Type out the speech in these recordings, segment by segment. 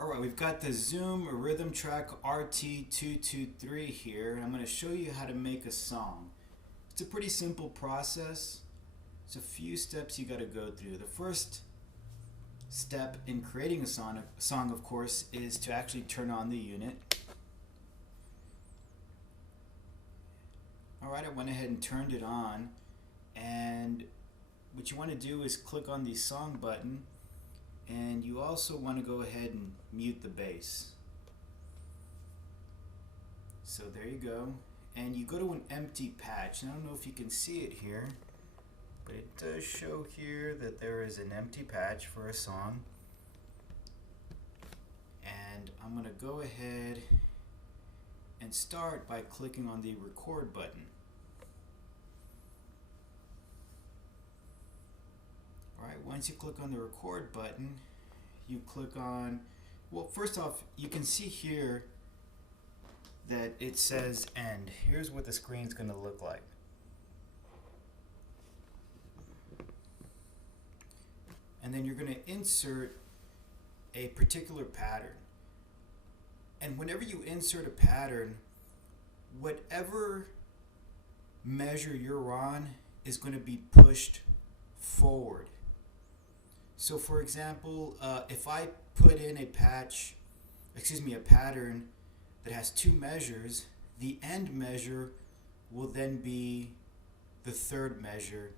Alright, we've got the Zoom rhythm track RT-223 here, and I'm going to show you how to make a song. It's a pretty simple process. It's a few steps you got to go through. The first step in creating a song, of course, is to actually turn on the unit. Alright, I went ahead and turned it on, and what you want to do is click on the song button, and you also want to go ahead and mute the bass. So there you go, and you go to an empty patch. And I don't know if you can see it here, but it does show here that there is an empty patch for a song. And I'm going to go ahead and start by clicking on the record button. Alright, once you click on the record button, you click on, well, first off, you can see here that it says end. Here's what the screen's going to look like. And then you're going to insert a particular pattern. And whenever you insert a pattern, whatever measure you're on is going to be pushed forward. So for example, if I put in a pattern that has two measures, the end measure will then be the third measure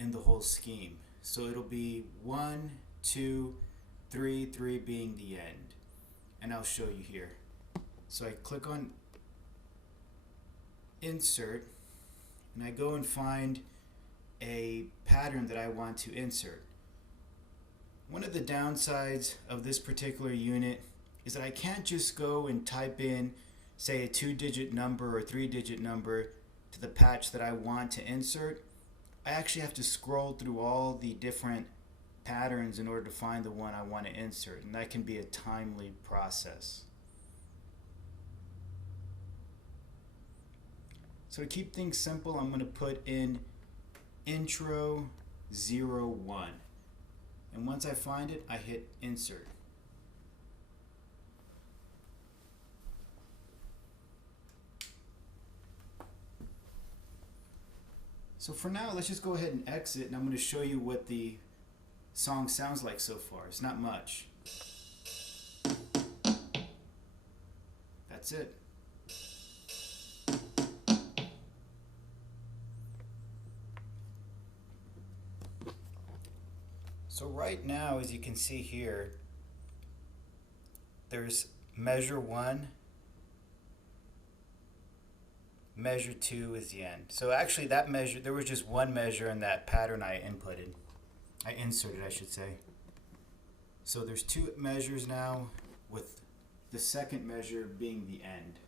in the whole scheme. So it'll be 1, 2, 3, 3 being the end. And I'll show you here. So I click on insert, and I go and find a pattern that I want to insert. One of the downsides of this particular unit is that I can't just go and type in, say, a 2-digit number or 3-digit number to the patch that I want to insert. I actually have to scroll through all the different patterns in order to find the one I want to insert, and that can be a timely process. So to keep things simple, I'm going to put in intro 01. And once I find it, I hit insert. So for now, let's just go ahead and exit, and I'm going to show you what the song sounds like so far. It's not much. That's it. So right now, as you can see here, there's measure 1, measure 2 is the end. So actually that measure, there was just one measure in that pattern I inserted, I should say. So there's two measures now, with the second measure being the end.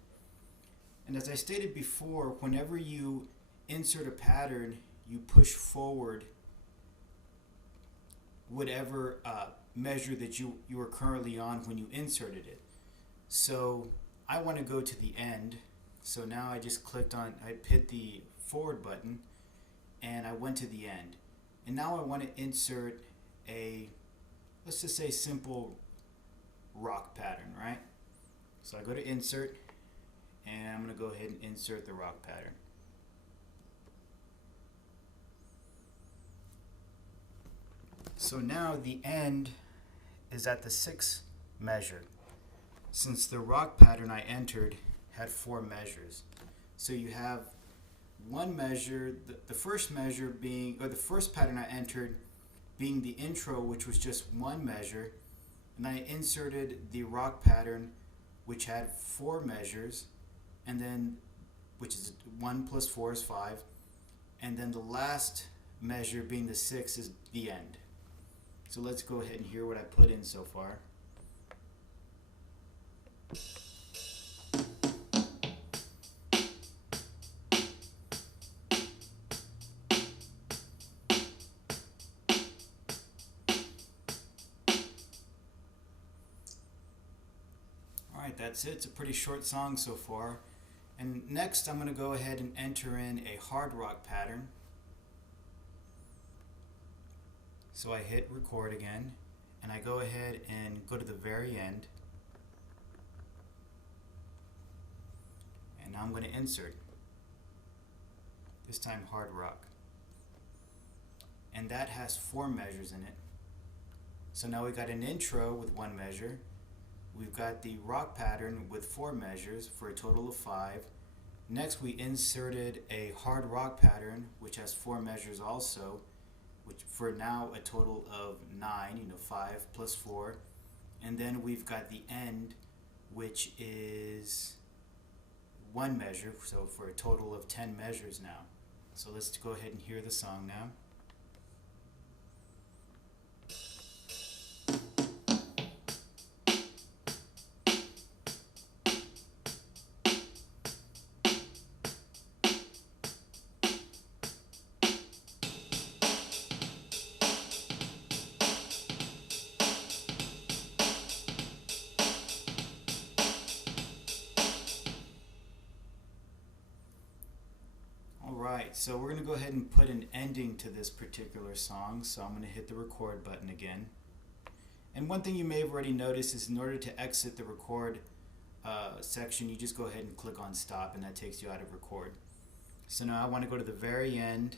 And as I stated before, whenever you insert a pattern, you push forward whatever measure that you were currently on when you inserted it. So I want to go to the end. So now I just I hit the forward button, and I went to the end. And now I want to insert a, let's just say, simple rock pattern, right? So I go to insert, and I'm going to go ahead and insert the rock pattern. So now the end is at the 6th measure, since the rock pattern I entered had 4 measures. So you have one measure, the first measure being, or the first pattern I entered being the intro, which was just 1 measure, and I inserted the rock pattern, which had 4 measures, and then, which is 1 plus 4 is 5, and then the last measure being the 6th is the end. So let's go ahead and hear what I put in so far. Alright, that's it. It's a pretty short song so far. And next I'm going to go ahead and enter in a hard rock pattern. So I hit record again, and I go ahead and go to the very end, and now I'm going to insert, this time hard rock, and that has 4 measures in it. So now we got an intro with 1 measure, we've got the rock pattern with 4 measures for a total of 5. Next we inserted a hard rock pattern which has 4 measures also, which for now a total of 9, 5 plus 4. And then we've got the end, which is 1 measure, so for a total of 10 measures now. So let's go ahead and hear the song now. Alright, so we're going to go ahead and put an ending to this particular song, so I'm going to hit the record button again. And one thing you may have already noticed is in order to exit the record section, you just go ahead and click on stop, and that takes you out of record. So now I want to go to the very end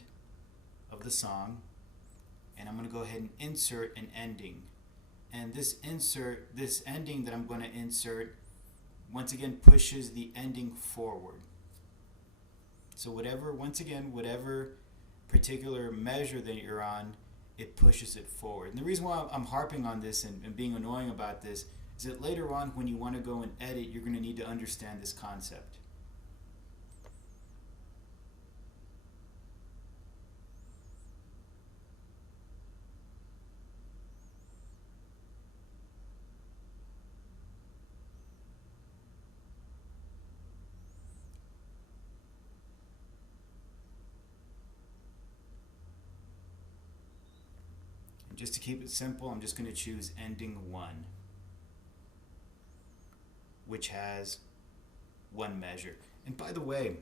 of the song, and I'm going to go ahead and insert an ending. And this ending that I'm going to insert, once again pushes the ending forward. So whatever particular measure that you're on, it pushes it forward. And the reason why I'm harping on this and being annoying about this is that later on when you want to go and edit, you're going to need to understand this concept. Just to keep it simple, I'm just going to choose ending 1, which has 1 measure. And by the way,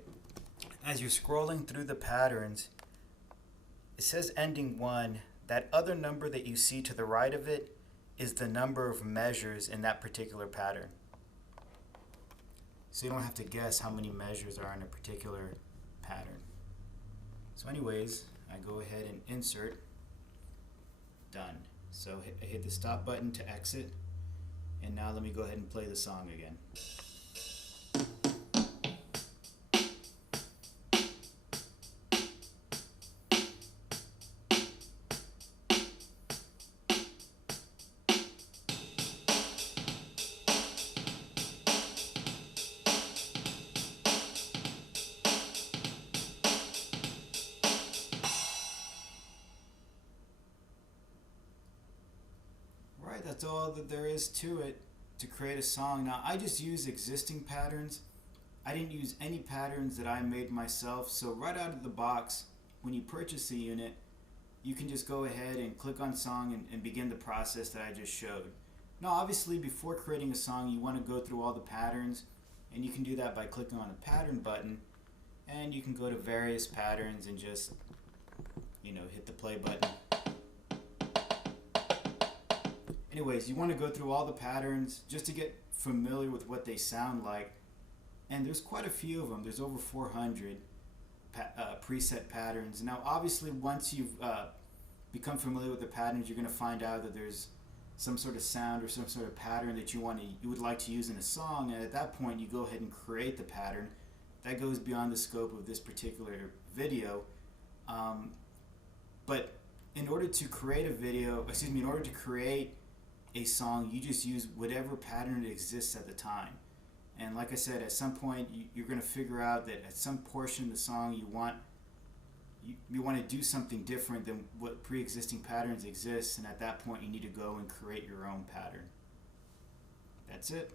as you're scrolling through the patterns, it says ending 1. That other number that you see to the right of it is the number of measures in that particular pattern. So you don't have to guess how many measures are in a particular pattern. So anyways, I go ahead and insert. Done. So I hit the stop button to exit, and now let me go ahead and play the song again. Right, that's all that there is to it to create a song. Now I just use existing patterns. I didn't use any patterns that I made myself, so right out of the box when you purchase a unit, you can just go ahead and click on song and begin the process that I just showed. Now obviously before creating a song you want to go through all the patterns, and you can do that by clicking on the pattern button, and you can go to various patterns and just hit the play button. Anyways, you want to go through all the patterns just to get familiar with what they sound like, and there's quite a few of them. There's over 400 preset patterns. Now obviously once you've become familiar with the patterns, you're going to find out that there's some sort of sound or some sort of pattern that you would like to use in a song, and at that point you go ahead and create the pattern. That goes beyond the scope of this particular video, but in order to create a song, you just use whatever pattern exists at the time. And like I said, at some point you're going to figure out that at some portion of the song you want to do something different than what pre-existing patterns exist, and at that point you need to go and create your own pattern. That's it.